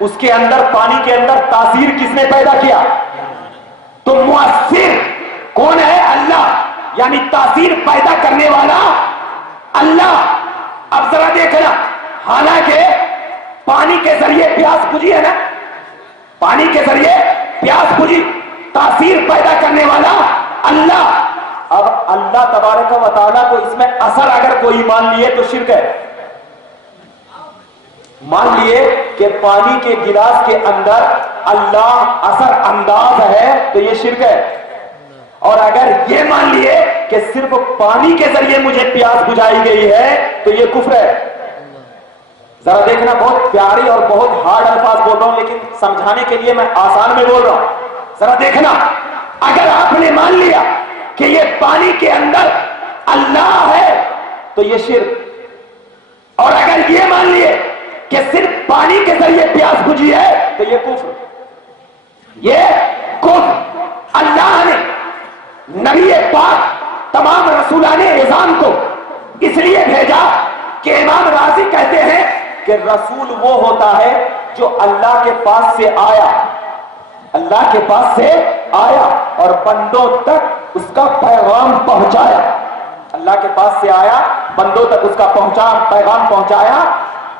اس کے اندر پانی کے اندر تاثیر کس نے پیدا کیا؟ تو مؤثر کون ہے؟ اللہ، یعنی تاثیر پیدا کرنے والا اللہ۔ اب ذرا دیکھنا، حالانکہ پانی کے ذریعے پیاس بجھی ہے نا، پانی کے ذریعے پیاس بجھی، تاثیر پیدا کرنے والا اللہ۔ اب اللہ تبارک و تعالیٰ کو اس میں اثر اگر کوئی مان لیے تو شرک ہے۔ مان لیے کہ پانی کے گلاس کے اندر اللہ اثر انداز ہے تو یہ شرک ہے، اور اگر یہ مان لیے کہ صرف پانی کے ذریعے مجھے پیاس بجھائی گئی ہے تو یہ کفر ہے۔ ذرا دیکھنا، بہت پیاری اور بہت ہارڈ الفاظ بول رہا ہوں لیکن سمجھانے کے لیے میں آسان میں بول رہا ہوں۔ ذرا دیکھنا، اگر آپ نے مان لیا کہ یہ پانی کے اندر اللہ ہے تو یہ شرک، اور اگر یہ مان لیے کہ صرف پانی کے ذریعے پیاس بجھی ہے تو یہ کفر، یہ کفر۔ اللہ نے نبی پاک تمام رسولان اعظام کو اس لیے بھیجا کہ امام رازی کہتے ہیں کہ رسول وہ ہوتا ہے جو اللہ کے پاس سے آیا، اللہ کے پاس سے آیا اور بندوں تک اس کا پیغام پہنچایا۔ اللہ کے پاس سے آیا، بندوں تک اس کا پیغام پہنچایا،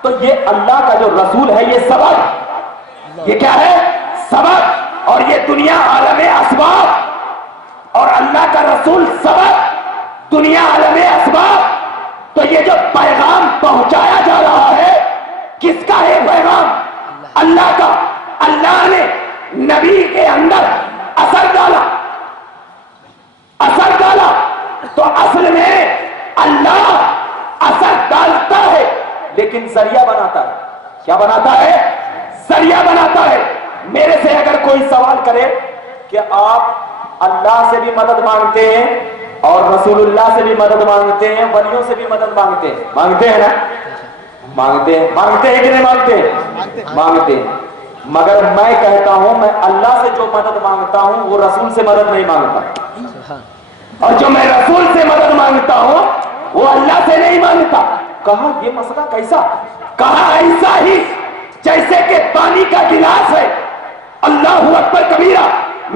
تو یہ اللہ کا جو رسول ہے یہ سبب، یہ کیا ہے؟ سبب، اور یہ دنیا عالم اسباب، اور اللہ کا رسول سبب، دنیا عالم اسباب۔ تو یہ جو پیغام پہنچایا جا رہا ہے کس کا ہے پیغام؟ اللہ کا۔ اللہ نے نبی کے اندر اثر ڈالا، اثر ڈالا، تو اصل میں اللہ اثر ڈالتا ہے لیکن ذریعہ بناتا ہے۔ کیا بناتا ہے؟ ذریعہ بناتا ہے۔ میرے سے اگر کوئی سوال کرے کہ آپ اللہ سے بھی مدد مانگتے ہیں اور رسول اللہ سے بھی مدد مانگتے ہیں، ولیوں سے بھی مدد مانگتے ہیں، مانگتے ہیں نا؟ مانگتے ہیں، مانگتے ہیں کہ نہیں مانگتے ہیں؟ مانگتے ہیں، مگر میں کہتا ہوں میں اللہ سے جو مدد مانگتا ہوں وہ رسول سے مدد نہیں مانگتا، اور جو میں رسول سے مدد مانگتا ہوں وہ اللہ سے نہیں مانگتا۔ کہا یہ مسئلہ کیسا؟ کہا ایسا ہی جیسے کہ پانی کا گلاس ہے، اللہ اکبر کبیرہ،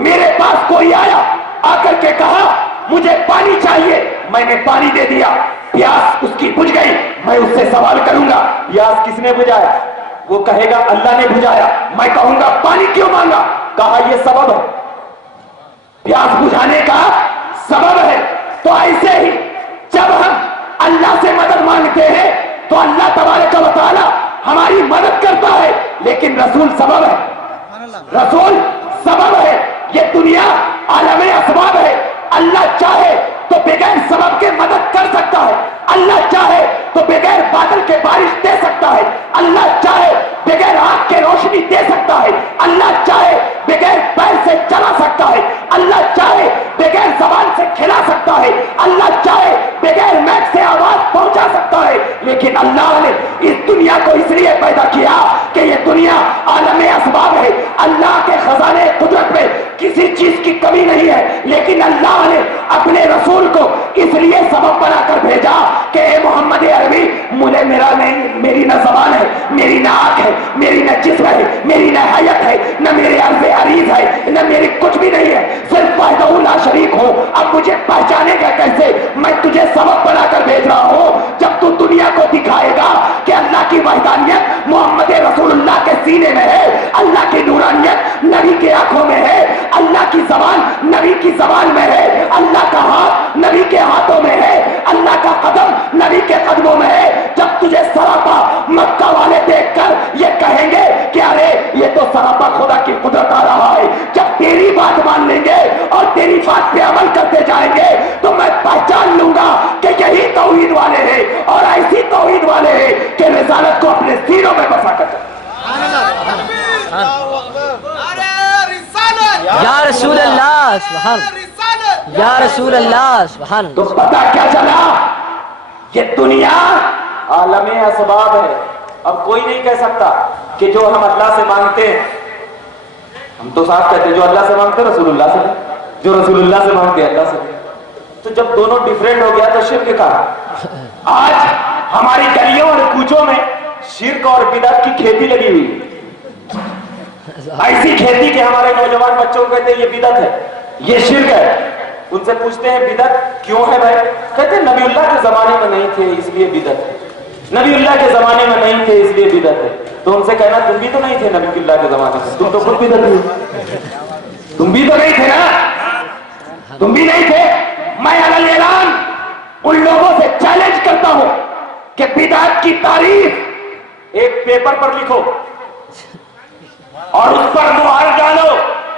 میرے پاس کوئی آیا، آ کر کے کہا مجھے پانی چاہیے، میں نے پانی دے دیا، پیاس اس کی بجھ گئی، میں اس سے سوال کروں گا پیاس کس نے بجھایا؟ وہ کہے گا اللہ نے بجھایا، میں کہوں گا پانی کیوں مانگا؟ کہا یہ سبب ہے، پیاس بجھانے کا سبب ہے۔ تو ایسے ہی جب ہم اللہ سے مدد مانگتے ہیں تو اللہ تبارک و تعالی ہماری مدد کرتا ہے، لیکن رسول سبب ہے، رسول سبب ہے۔ یہ دنیا عالم اسباب ہے۔ اللہ چاہے تو بغیر سبب کے مدد کر سکتا ہے، اللہ چاہے تو بغیر بادل کے بارش دے سکتا ہے، اللہ چاہے بغیر آنکھ کے روشنی دے سکتا ہے، اللہ چاہے بغیر پیر سے چلا سکتا ہے، اللہ چاہے بغیر زبان سے کھلا سکتا ہے، اللہ چاہے بغیر میک سے آواز پہنچا سکتا ہے، لیکن اللہ نے اس دنیا کو اس لیے پیدا کیا کہ یہ دنیا عالم اسباب ہے۔ اللہ کے خزانے قدرت میں کسی چیز کی کمی نہیں ہے، لیکن اللہ نے اپنے رسول کو اس لیے سبب بنا کر بھیجا کہ اے محمد عربی، میری نہ زبان ہے، میری نہ آنکھ ہے، میری نہ جسم ہے، میری نہ حیت ہے، نہ میرے عرض عریض ہے، نہ میری کچھ بھی نہیں ہے، صرف وحدہ لا شریک ہوں۔ اب مجھے پہچانے کا کیسے؟ میں تجھے سبب بنا کر بھیج رہا ہوں۔ جب تو دنیا کو دکھائے گا کہ اللہ کی وحدانیت محمد رسول اللہ کے سینے میں ہے، اللہ کی نورانیت نبی کی آنکھوں میں ہے، اللہ کی زبان نبی کی زبان میں ہے، اللہ کا ہاتھ نبی کے ہاتھوں میں ہے، اللہ کا قدم نبی کے قدموں میں ہے۔ جب تجھے سراپا مکہ والے دیکھ کر یہ کہیں گے کہ ارے یہ تو سراپا خدا کی قدرت آ رہا ہے، جب تیری بات مان لیں گے اور تیری بات پہ عمل کرتے جائیں گے تو میں پہچان لوں گا کہ یہی توحید والے ہیں، اور ایسی توحید والے ہیں کہ رسالت کو اپنے سینوں میں بسا کر یا رسول اللہ سبحان اللہ، یا رسول اللہ سبحان اللہ۔ تو پتہ کیا چلا؟ یہ دنیا عالم اسباب ہے۔ اب کوئی نہیں کہہ سکتا کہ جو ہم اللہ سے مانگتے ہیں، ہم تو صاحب کہتے ہیں جو اللہ سے مانگتے ہیں رسول اللہ سے، جو رسول اللہ سے مانگتے ہیں اللہ سے۔ تو جب دونوں ڈیفرنٹ ہو گیا تو شرک کا۔ آج ہماری گلیوں اور کوچوں میں شرک اور بدعت کی کھیتی لگی ہوئی، ایسی کھیتی کہ ہمارے نوجوان بچوں کو کہتے ہیں یہ بدعت ہے، یہ شرک ہے. ان سے پوچھتے ہیں بدعت کیوں ہے بھائی؟ کہتے ہیں نبی اللہ کے زمانے میں نہیں تھے اس لیے بدعت ہے، نبی اللہ کے زمانے میں نہیں تھے اس لیے بدعت ہے. تو ان سے کہنا تم بھی تو نہیں تھے نبی اللہ کے زمانے میں، تم تو خود بدعت ہوئے، تم بھی تو نہیں تھے نا، تم بھی نہیں تھے. میں علی اعلان ان لوگوں سے چیلنج کرتا ہوں کہ بدعت کی تعریف ایک پیپر پر لکھو اور اس پر مہر ڈالو،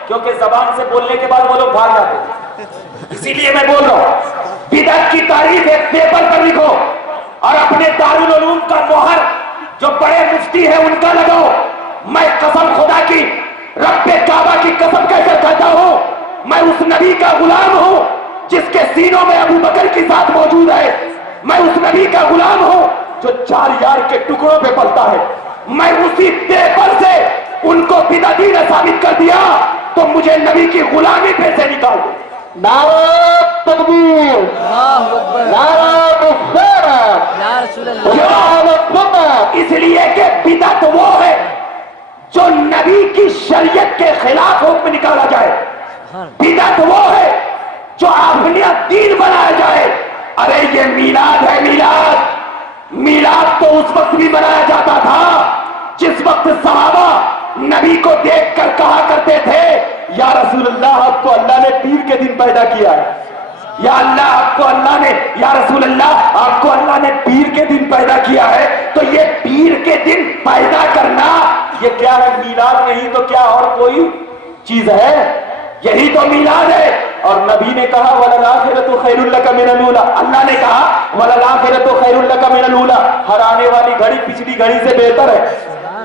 کیونکہ زبان سے بولنے کے بعد وہ لوگ بھاگ جاتے ہیں. اسی لیے میں بول رہا ہوں بدعت کی تعریف ایک پیپر پر لکھو اور اپنے دارالعلوم کا مہر جو بڑے مفتی ہیں ان کا لگاؤ. میں قسم خدا کی، رب کعبہ کی قسم کہہ کر کہتا ہوں میں اس نبی کا غلام ہوں جس کے سینوں میں ابو بکر کی ذات موجود ہے. میں اس نبی کا غلام ہوں جو 4 یار کے ٹکڑوں پہ پلتا ہے. میں اسی پیپر سے ان کو بدعتی نے ثابت کر دیا تو مجھے نبی کی غلامی پہ سے نکال دو. نعرہ تکبیر، نعرہ رسالت، یا رسول اللہ. اس لیے کہ بدعت وہ ہے جو نبی کی شریعت کے خلاف حکم نکالا جائے. بدعت وہ ہے جو اپنا دین بنایا جائے. ارے یہ میلاد ہے، میلاد تو اس وقت بھی بنایا جاتا تھا جس وقت صحابہ نبی کو دیکھ کر کہا کرتے تھے یا رسول اللہ آپ کو اللہ نے پیر کے دن پیدا کیا ہے، یا اللہ آپ کو اللہ نے، یا رسول اللہ آپ کو اللہ نے پیر کے دن پیدا کیا ہے. تو یہ پیر کے دن پیدا کرنا یہ کیا ہے؟ میلاد نہیں تو کیا اور کوئی چیز ہے؟ یہی تو میلاد ہے. اور نبی نے کہا وَلَلْآخِرَةُ خَيْرٌ لَكَ مِنَ الْأُولَىٰ، اللہ نے کہا وَلَلْآخِرَةُ خَيْرٌ لَكَ مِنَ الْأُولَىٰ. ہر آنے والی گھڑی پچھلی گھڑی سے بہتر ہے،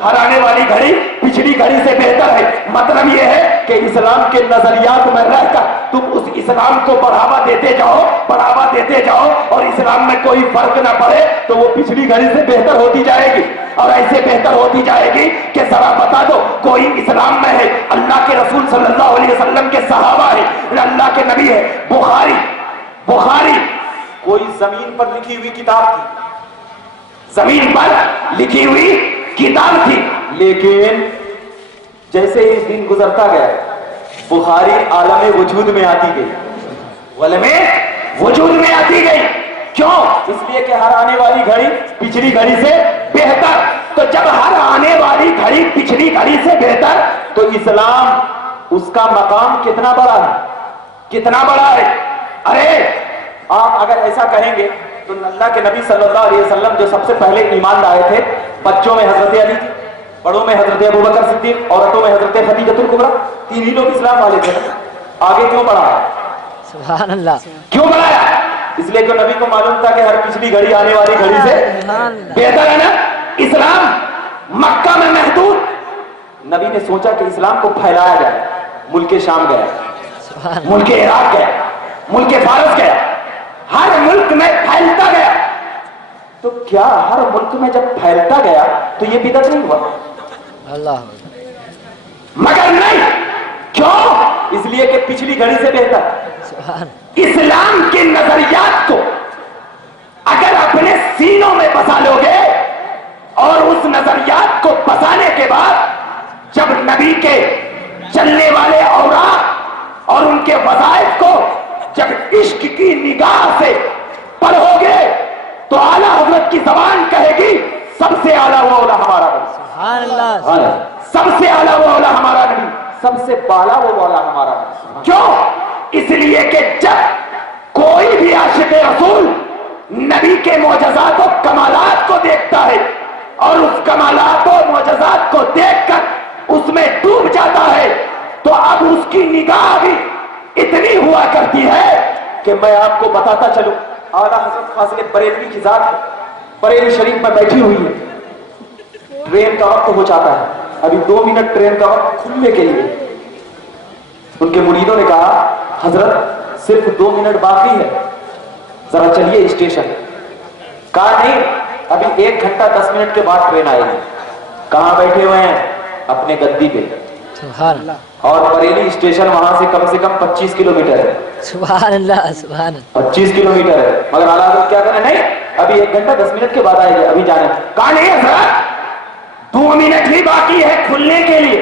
ہر آنے والی گھڑی پچھلی گھڑی سے بہتر ہے. مطلب یہ ہے کہ اسلام کے نظریات میں رہ کر تم اس اسلام کو بڑھاوا دیتے جاؤ، بڑھاوا دیتے جاؤ، اور اسلام میں کوئی فرق نہ پڑے تو وہ پچھلی گھڑی سے بہتر ہوتی جائے گی. اور ایسے بہتر ہوتی جائے گی کہ ذرا بتا دو کوئی اسلام میں ہے اللہ کے رسول صلی اللہ علیہ وسلم کے صحابہ ہے، اللہ کے نبی ہے. بخاری کوئی زمین پر لکھی ہوئی کتاب تھی، زمین پر لکھی ہوئی کتاب تھی، لیکن جیسے ہی دن گزرتا گیا بخاری عالم وجود میں آتی گئی، عالم وجود میں آتی گئی. کیوں؟ اس لیے کہ ہر آنے والی گھڑی پچھلی گھڑی سے بہتر. تو جب ہر آنے والی گھڑی پچھلی گھڑی سے بہتر تو اسلام اس کا مقام کتنا بڑا ہے، کتنا بڑا ہے. ارے آپ اگر ایسا کہیں گے تو اللہ کے نبی صلی اللہ علیہ وسلم جو سب سے پہلے ایمان لائے تھے، بچوں میں حضرت علی، بڑوں میں حضرت ابوبکر صدیق، عورتوں میں حضرت خدیجہ الکبریٰ، 3 ہی لوگ اسلام والے تھے. آگے کیوں بڑھایا؟ سبحان اللہ. کیوں بڑھایا؟ اس لیے کہ نبی کو معلوم تھا کہ ہر پچھلی گھڑی آنے والی گھڑی سے بہتر ہے نا. اسلام مکہ میں محدود، نبی نے سوچا کہ اسلام کو پھیلایا جائے. ملک شام گیا، ملک عراق گیا، ملک فارس گیا، ہر ملک میں پھیلتا گیا. تو کیا ہر ملک میں جب پھیلتا گیا تو یہ بدعت نہیں ہوا؟ اللہ. مگر نہیں. کیوں؟ اس لیے کہ پچھلی گھڑی سے بہتر. سبحان. اسلام کے نظریات کو اگر اپنے سینوں میں بسا لو گے اور اس نظریات کو بسانے کے بعد جب نبی کے چلنے والے اوراق اور ان کے وظائف کو جب عشق کی نگاہ سے پڑھو گے تو اعلیٰ حضرت کی زبان کہے گی سب سے اعلیٰ وہ اولا ہمارا نبی، سبحان اللہ. سب سے اعلیٰ وہ اولا ہمارا نبی، سب سے بالا وہ اولا ہمارا نبی. کیوں؟ اس لیے کہ جب کوئی بھی عاشق رسول نبی کے معجزات و کمالات کو دیکھتا ہے اور اس کمالات و معجزات کو دیکھ کر اس میں ڈوب جاتا ہے تو اب اس کی نگاہ بھی اتنی ہوا کرتی ہے کہ میں آپ کو بتاتا چلوں. اعلیٰ حضرت فاضل بریلوی کی ذات بریلی شریف میں بیٹھی ہوئی ہے، ٹرین کا وقت ہو جاتا ہے، ابھی 2 منٹ ٹرین کا وقت کھلنے کے لیے. ان کے مریدوں نے کہا حضرت صرف 2 منٹ باقی ہے، ذرا چلیے اسٹیشن. کہا نہیں، ابھی 1 گھنٹہ 10 منٹ کے بعد ٹرین آئے گی. کہاں بیٹھے ہوئے ہیں؟ اپنے گدی پہ. سبحان اللہ. اور بریلی اسٹیشن وہاں سے کم 25 کلومیٹر ہے. سبحان اللہ. سبحان اللہ. 25 کلومیٹر ہے. مگر اعلیٰ حضرت کیا کریں؟ نہیں، ابھی 1 گھنٹہ 10 منٹ کے بعد آئے گی، ابھی جانا. کہا نہیں حضرت 2 منٹ ہی باقی ہے کھلنے کے لیے.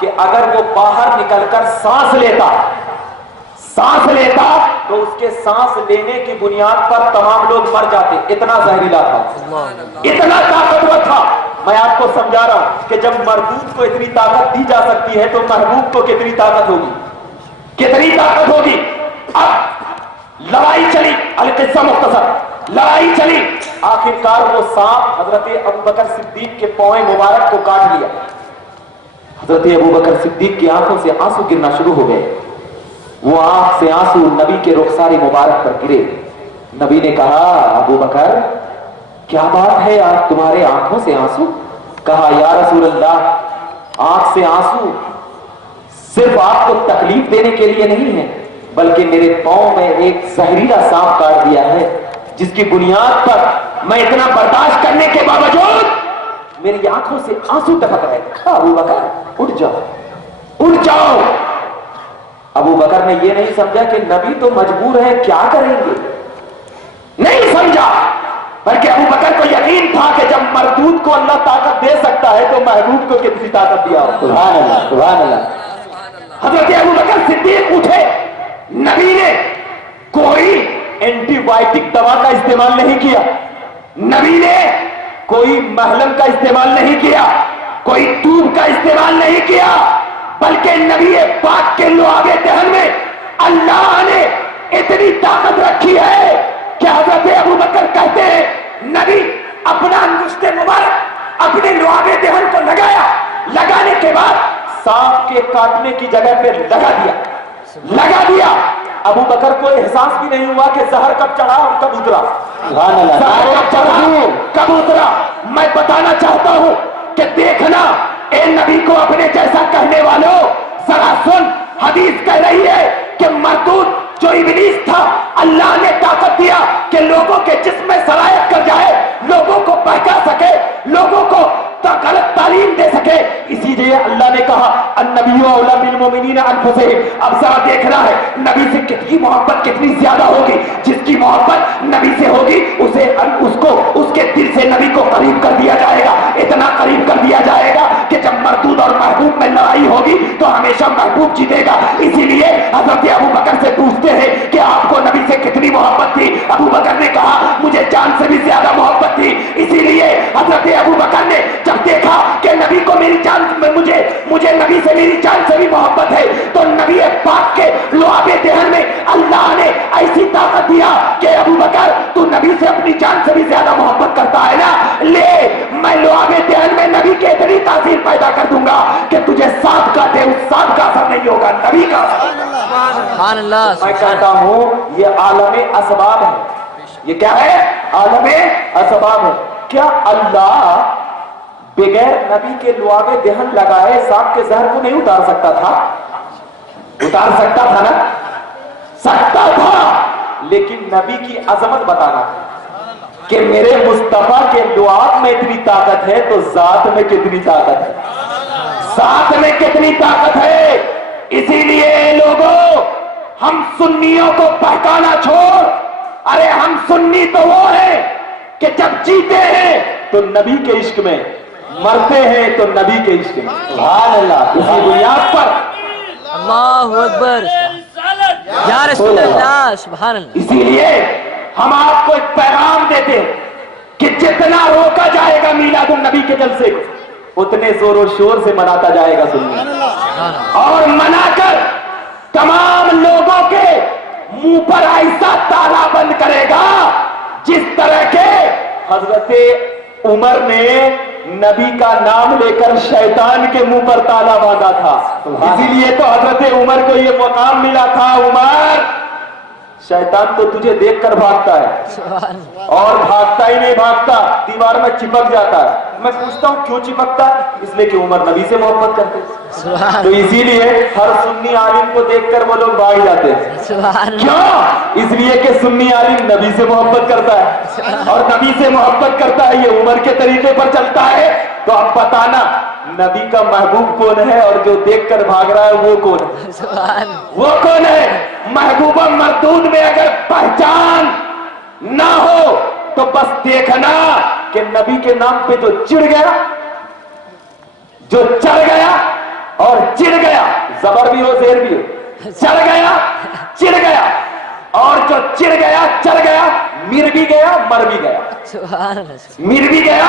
کہ اگر وہ باہر نکل کر سانس لیتا تو اس کے سانس لینے کی بنیاد پر تمام لوگ مر جاتے. اتنا زہریلا تھا, اتنا طاقتور تھا. میں آپ کو سمجھا رہا ہوں کہ جب مردود کو اتنی طاقت دی جا سکتی ہے تو محبوب کو کتنی طاقت ہوگی, کتنی طاقت ہوگی. اب لڑائی چلی, القصہ مختصر, لڑائی چلی, آخرکار وہ سانپ حضرت ابوبکر صدیق کے پاؤں مبارک کو کاٹ لیا. حضرت ابوبکر صدیق کی آنکھوں سے آنسو گرنا شروع ہو گئے. وہ آنکھ سے آنسو نبی کے رخسار مبارک پر گرے. نبی نے کہا ابوبکر کیا بات ہے آج تمہارے آنکھوں سے آنسو؟ کہا یا رسول اللہ آنکھ سے آنسو صرف آپ کو تکلیف دینے کے لیے نہیں ہے بلکہ میرے پاؤں میں ایک زہریلا سانپ کاٹ دیا ہے جس کی بنیاد پر میں اتنا برداشت کرنے کے باوجود میری آنکھوں سے آنسو ٹپک رہے. ابوبکر اٹھ جاؤ, اٹھ جاؤ. ابوبکر نے یہ نہیں سمجھا کہ نبی تو مجبور ہے, کیا کریں گے, نہیں سمجھا, بلکہ ابوبکر کو یقین تھا کہ جب مردود کو اللہ طاقت دے سکتا ہے تو محبوب کو کتنی طاقت دیا. سبحان اللہ, سبحان اللہ. حضرت ابوبکر صدیق اٹھے. نبی نے کوئی اینٹی بائیوٹک دوا کا استعمال نہیں کیا, نبی نے کوئی محلم کا استعمال نہیں کیا, کوئی ٹوب کا استعمال نہیں کیا, بلکہ نبی پاک کے لعاب دہن میں اللہ نے اتنی طاقت رکھی ہے کہ حضرت ابوبکر کہتے ہیں نبی اپنا انگشت مبارک اپنے لعاب دہن کو لگایا, لگانے کے بعد سانپ کے کاٹنے کی جگہ پہ لگا دیا. ابوبکر کو احساس بھی نہیں ہوا کہ زہر کب چڑھا اور کب اترا, زہر کب چڑھا کب اترا. میں بتانا چاہتا ہوں کہ دیکھنا اے نبی کو اپنے جیسا کہنے والوں, ذرا سن, حدیث کہہ رہی ہے کہ مردود جو ابلیس تھا اللہ نے طاقت دیا کہ لوگوں کے جسم میں سرایت کر جائے, لوگوں کو بہکا سکے, لوگوں کو غلط تعلیم دے سکے. اسی لیے اللہ نے کہا النبی اولی بالمؤمنین انفسہم. اب ذرا دیکھنا ہے نبی سے کتنی محبت کتنی زیادہ ہوگی. جس کی محبت نبی سے ہوگی اس کے دل سے نبی کو قریب کر دیا جائے گا, اتنا قریب کر دیا جائے گا کہ جب مردود اور محبوب میں لڑائی ہوگی تو ہمیشہ محبوب جیتے گا. اسی لیے حضرت ابوبکر سے پوچھتے ہیں کہ آپ کو نبی سے کتنی محبت تھی؟ ابوبکر نے کہا مجھے جان سے بھی زیادہ محبت تھی. اسی لیے حضرت ابوبکر نے جب دیکھا کہ نبی کو میری جان مجھے نبی سے میری جان سے بھی محبت ہے تو نبی پاک کے لعاب دہن میں اللہ نے ایسی طاقت دیا کہ ابوبکر تو نبی سے اپنی جان سے بھی زیادہ محبت کرتا ہے نا, لے میں لعاب دہن میں نبی کی اتنی تاثیر پیدا کر دوں گا کہ تجھے ساتھ کا دے اس ساتھ کا اثر نہیں ہوگا, نبی کا اثر. میں کہتا ہوں یہ عالم اسباب ہے. یہ کیا ہے؟ عالم اسباب ہے. کیا اللہ بغیر نبی کے لعاب دہن لگائے سانپ کے زہر کو نہیں اتار سکتا تھا؟ اتار سکتا تھا نا, سکتا تھا, لیکن نبی کی عظمت بتانا کہ میرے مصطفیٰ کے لعاب میں اتنی طاقت ہے تو ذات میں کتنی طاقت ہے, ذات میں کتنی طاقت ہے. اسی لیے لوگوں ہم سنیوں کو بہکانا چھوڑ. ارے ہم سنی تو وہ ہیں کہ جب جیتے ہیں تو نبی کے عشق میں, مرتے ہیں تو نبی کے عشق میں. سبحان اللہ. اسی بنیاد پر اللہ اکبر یا رسول اللہ, سبحان اللہ. اسی لیے ہم آپ کو ایک پیغام دیتے ہیں کہ جتنا روکا جائے گا میلاد النبی کے جلسے کو اتنے زور و شور سے مناتا جائے گا سنی, اور منا کر تمام لوگوں کے منہ پر ایسا تالا بند کرے گا جس طرح کے حضرت عمر نے نبی کا نام لے کر شیطان کے منہ پر تالا باندھا تھا. اسی لیے تو حضرت عمر کو یہ مقام ملا تھا, عمر شیطان تو تجھے دیکھ کر بھاگتا ہے اور بھاگتا ہی نہیں, بھاگتا دیوار میں چپک جاتا ہے. میں پوچھتا ہوں کیوں چپکتا ہے؟ اس لیے کہ عمر نبی سے محبت کرتے, تو اسی لیے ہر سنی عالم کو دیکھ کر وہ لوگ بھاگ جاتے ہیں. کیوں؟ اس لیے کہ سنی عالم نبی سے محبت کرتا ہے اور نبی سے محبت کرتا ہے, یہ عمر کے طریقے پر چلتا ہے. تو اب بتانا نبی کا محبوب کون ہے اور جو دیکھ کر بھاگ رہا ہے وہ کون ہے؟ وہ کون ہے؟ محبوبہ مردود میں اگر پہچان نہ ہو تو بس دیکھنا کہ نبی کے نام پہ جو چڑھ گیا, جو چڑھ گیا, اور چڑ گیا, زبر بھی ہو زیر بھی ہو, چڑھ گیا چڑ گیا, اور جو چڑ گیا چڑھ گیا, مر بھی گیا مر بھی گیا, سبحان اللہ, مر بھی گیا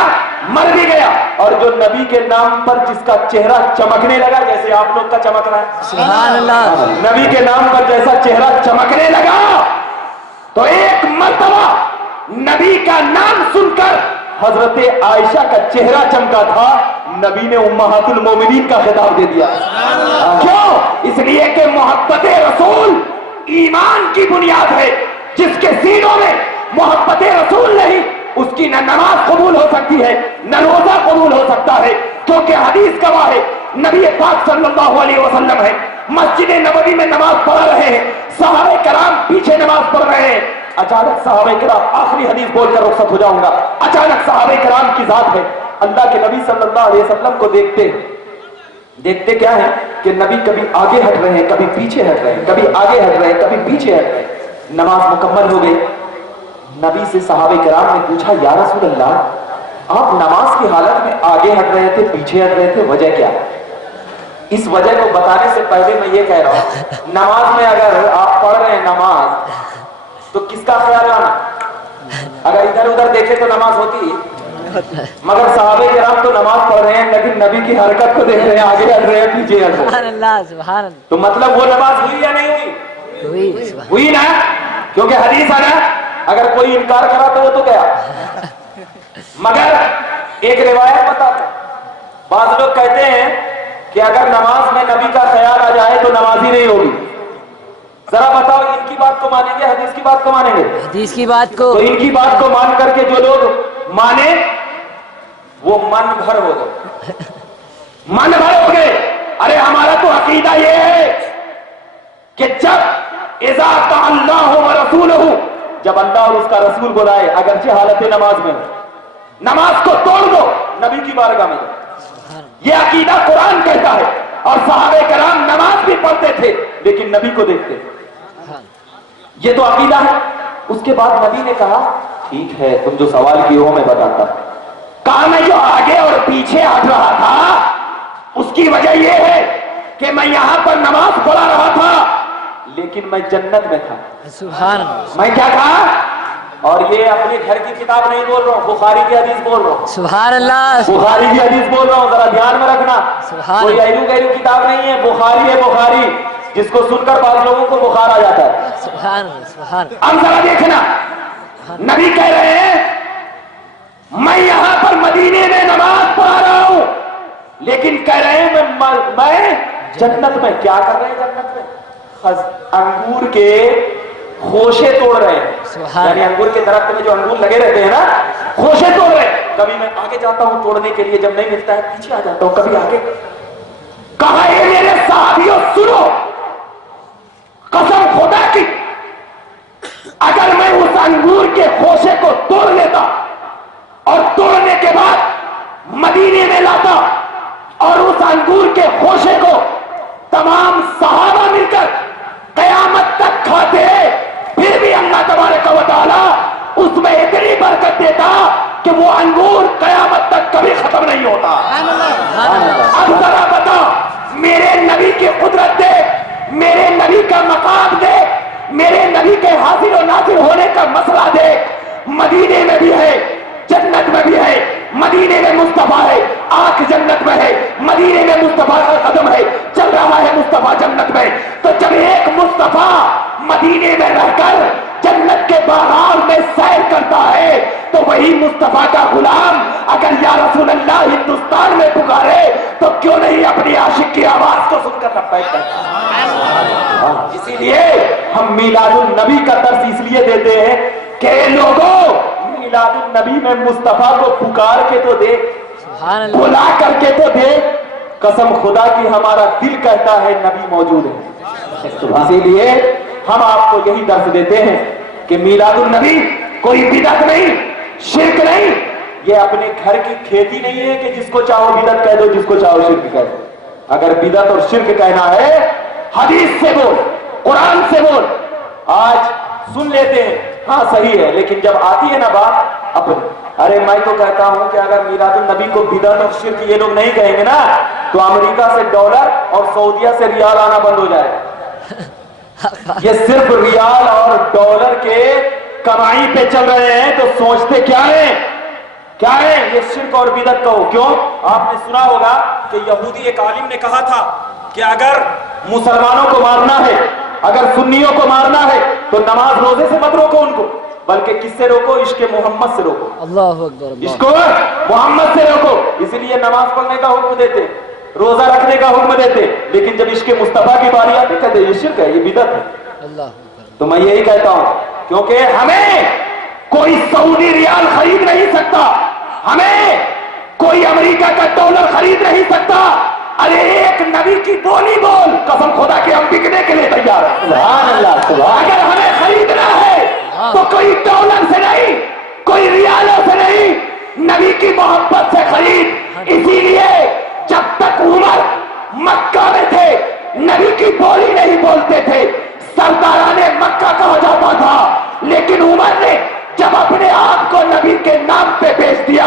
مر بھی گیا. اور جو نبی کے نام پر جس کا چہرہ چمکنے لگا, جیسے آپ لوگ کا چمک رہا ہے, سبحان اللہ, نبی کے نام پر جیسا چہرہ چمکنے لگا, تو ایک مرتبہ نبی کا نام سن کر حضرت عائشہ کا چہرہ چمکا تھا, نبی نے امہات المومنین کا خطاب دے دیا. کیوں؟ اس لیے کہ محبت رسول ایمان کی بنیاد ہے. جس کے سینوں میں محبت رسول نہیں, اس کی نہ نماز قبول ہو سکتی ہے نہ روزہ قبول ہو سکتا ہے, کیونکہ حدیث گواہ ہے, نبی پاک صلی اللہ علیہ وسلم ہے, مسجد نبوی میں نماز پڑھا رہے ہیں, صحابہ کرام پیچھے نماز پڑھ رہے ہیں. اچانک صحابہ کرام, آخری حدیث بول کر رخصت ہو جاؤں گا, اچانک صحابہ کرام کی ذات ہے, اللہ کے نبی صلی اللہ علیہ وسلم کو دیکھتے کیا ہے کہ نبی کبھی آگے ہٹ رہے ہیں, کبھی پیچھے ہٹ رہے ہیں, کبھی آگے ہٹ رہے ہیں, کبھی پیچھے ہٹ رہے ہیں. نماز مکمل ہو گئی. نبی سے صحابہ کرام نے پوچھا, یا رسول اللہ, آپ نماز کی حالت میں آگے ہٹ رہے تھے, پیچھے ہٹ رہے تھے, وجہ کیا؟ اس وجہ کو بتانے سے پہلے میں یہ کہہ رہا ہوں, نماز میں اگر آپ پڑھ رہے ہیں نماز, تو کس کا خیال آنا؟ اگر ادھر ادھر دیکھے تو نماز ہوتی ہے, مگر صحابہ کرام تو نماز پڑھ رہے ہیں لیکن نبی کی حرکت کو دیکھ رہے ہیں, آگے ہٹ رہے ہیں, پیچھے ہٹ رہے ہیں. سبحان اللہ, سبحان اللہ, تو مطلب وہ نماز ہوئی یا نہیں ہوئی؟ ہوئی نا, کیونکہ حدیث ہے نا, اگر کوئی انکار کرا تو وہ تو گیا. مگر ایک روایت بتاتا, بعض لوگ کہتے ہیں کہ اگر نماز میں نبی کا خیال آ جائے تو نماز ہی نہیں ہوگی. ذرا بتاؤ, ان کی بات کو مانیں گے حدیث کی بات کو مانیں گے؟ حدیث کی بات کو. تو ان کی بات کو مان کر کے جو لوگ مانے وہ من بھر ہو گئے, من بھر ہو گئے. ارے ہمارا تو عقیدہ یہ ہے کہ جب اذا اطاع اللہ ورسولہ, جب اللہ اور اس کا رسول بلائے, اگرچہ حالت نماز میں ہو, نماز کو توڑ دو, نبی کی بارگاہ میں جاؤ. یہ عقیدہ قرآن کہتا ہے, اور صحابہ کرام نماز بھی پڑھتے تھے لیکن نبی کو دیکھتے تھے. یہ تو عقیدہ ہے. اس کے بعد نبی نے کہا, ٹھیک ہے, تم جو سوال کیے ہو میں بتاتا. کہا میں جو آگے اور پیچھے ہٹ رہا تھا اس کی وجہ یہ ہے کہ میں یہاں پر نماز پڑھا رہا تھا لیکن میں جنت میں تھا. سبحان اللہ, میں کیا کہا؟ اور یہ اپنے گھر کی کتاب نہیں بول رہا ہوں, بخاری کی حدیث بول رہا ہوں. سبحان اللہ, بخاری کی حدیث بول رہا ہوں, ذرا دھیان میں رکھنا. کوئی ایلو گیلو کتاب نہیں ہے, بخاری ہے, بخاری, جس کو سن کر بعض لوگوں کو بخار آ جاتا ہے. سبحان اللہ, سبحان اللہ. اب ذرا دیکھنا, نبی کہہ رہے ہیں میں یہاں پر مدینے میں نماز پڑھا رہا ہوں, لیکن کہہ رہے ہیں میں جنت میں. کیا کر رہے ہیں جنت میں؟ انگور کے خوشے توڑ رہے ہیں, یعنی انگور کے درخت میں جو انگور لگے رہتے ہیں نا, خوشے توڑ رہے ہیں. کبھی میں آگے جاتا ہوں توڑنے کے لیے, جب نہیں ملتا ہے پیچھے آ جاتا ہوں, کبھی آگے. کہا ہے میرے صحابیوں سنو, قسم خدا کی, اگر میں اس انگور کے خوشے کو توڑ لیتا اور توڑنے کے بعد مدینے میں لاتا اور اس انگور کے خوشے کو تمام صحابہ مل کر قیامت تک کھاتے, پھر بھی اللہ تبارک و تعالی اس میں اتنی برکت دیتا کہ وہ انگور قیامت تک کبھی ختم نہیں ہوتا. اب ذرا بتا, میرے نبی کی قدرت دیکھ, میرے نبی کا مقام دیکھ, میرے نبی کے حاضر و ناظر ہونے کا مسئلہ دیکھ. مدینے میں بھی ہے, جنت میں بھی ہے. مدینے میں مصطفیٰ ہے, آنکھ جنت میں ہے. مدینے میں مصطفیٰ کا قدم ہے, چل رہا ہے مصطفیٰ جنت میں. تو جب ایک مصطفیٰ مدینے میں رہ کر جنت کے باغات میں سیر کرتا ہے, تو وہی مصطفیٰ کا غلام اگر یا رسول اللہ ہندوستان میں پکارے تو کیوں نہیں اپنی عاشق کی آواز کو سن کر لبیک کرتا. اسی لیے ہم میلاد النبی کا درس اس لیے دیتے ہیں کہ لوگوں, میلاد النبی میں مصطفیٰ کو پکار کے تو دیکھ, بلا کر کے تو دیکھ. قسم خدا کی ہمارا دل کہتا ہے نبی موجود ہے. اسی لیے ہم آپ کو یہی درس دیتے ہیں کہ میلاد النبی کوئی بدعت نہیں, شرک نہیں. یہ اپنے گھر کی کھیتی نہیں ہے کہ جس کو چاہو بدعت کہہ دو, جس کو چاہو شرک کہہ دو. اگر بدعت اور شرک کہنا ہے, حدیث سے بول, قرآن سے بول. آج سن لیتے ہیں ہاں صحیح ہے، لیکن جب آتی ہے نا بات اپنی، ارے میں تو کہتا ہوں کہ اگر میلاد النبی کو بدعت اور شرک یہ لوگ نہیں کہیں گے نا تو امریکہ سے ڈالر اور سعودیہ سے ریال آنا بند ہو جائے. یہ صرف ریال اور ڈالر کے کمائی پہ چل رہے ہیں، تو سوچتے کیا ہے یہ شرک اور بدعت کا ہو. کیوں؟ آپ نے سنا ہوگا کہ یہودی ایک عالم نے کہا تھا کہ اگر مسلمانوں کو مارنا ہے، اگر سنیوں کو مارنا ہے تو نماز روزے سے مت روکو ان کو، بلکہ کس سے روکو؟ عشق محمد سے روکو. اللہ اکبر. عشق محمد سے روکو. اسی لیے نماز پڑھنے کا حکم دیتے، روزہ رکھنے کا حکم دیتے، لیکن جب عشق مصطفیٰ کی باری آتی کہتے یہ شرک ہے، یہ بدعت ہے. اللہ اکبر. تو میں یہی کہتا ہوں، کیونکہ ہمیں کوئی سعودی ریال خرید نہیں سکتا، ہمیں کوئی امریکہ کا ڈالر خرید نہیں سکتا. ارے ایک نبی کی بولی بول، قسم خدا کے ہم بکنے کے لیے تیار ہیں. سبحان اللہ سبحان. اگر ہمیں خریدنا ہے تو کوئی ڈالر سے نہیں، کوئی ریالوں سے نہیں، نبی کی محبت سے خرید. اسی لیے جب تک عمر مکہ میں تھے نبی کی بولی نہیں بولتے تھے، سرداران مکہ کہا جاتا تھا. لیکن عمر نے جب اپنے آپ کو نبی کے نام پہ بیچ دیا،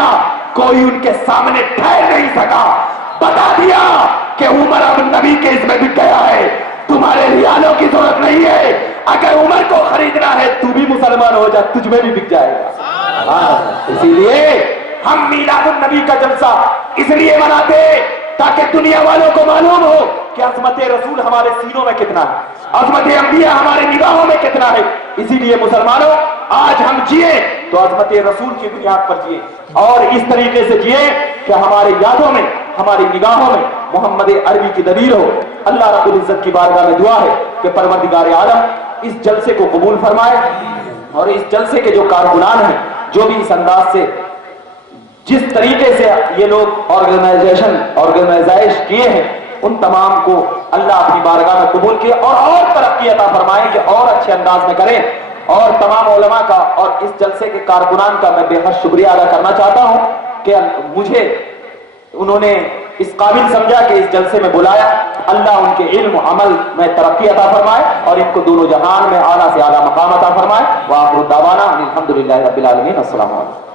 کوئی ان کے سامنے ٹھہر نہیں سکا. بتا دیا کہ عمر اب نبی کے اس میں بک گیا ہے، تمہارے ریالوں کی ضرورت نہیں ہے. اگر عمر کو خریدنا ہے تو بھی مسلمان ہو جا، تجھ میں بھی بک جائے گا. اسی لیے ہم میلاد النبی کا جلسہ اس لیے مناتے تاکہ دنیا والوں کو معلوم ہو کہ عظمت رسول ہمارے سینوں میں کتنا ہے، عظمت انبیاء ہمارے نگاہوں میں کتنا ہے. اسی لیے مسلمانوں آج ہم جیے تو عظمت رسول کی بنیاد پر جیے، اور اس طریقے سے جیے کہ ہماری یادوں میں، ہماری نگاہوں میں محمد عربی کی دلیل ہو. اللہ رب العزت کی بارگاہ میں دعا ہے کہ پروردگار عالم اس جلسے کو قبول فرمائے، اور اس جلسے کے جو کارکنان ہیں، جو بھی اس انداز سے جس طریقے سے یہ لوگ آرگنائزائش کیے ہیں، ان تمام کو اللہ اپنی بارگاہ میں قبول کیے اور ترقی عطا فرمائے کہ اور اچھے انداز میں کریں. اور تمام علماء کا اور اس جلسے کے کارکنان کا میں بے حد شکریہ ادا کرنا چاہتا ہوں کہ مجھے انہوں نے اس قابل سمجھا کہ اس جلسے میں بلایا. اللہ ان کے علم عمل میں ترقی عطا فرمائے اور ان کو دونوں جہان میں اعلیٰ سے اعلیٰ مقام عطا فرمائے. وآخر دعوانا الحمدللہ رب العالمین. السلام علیکم.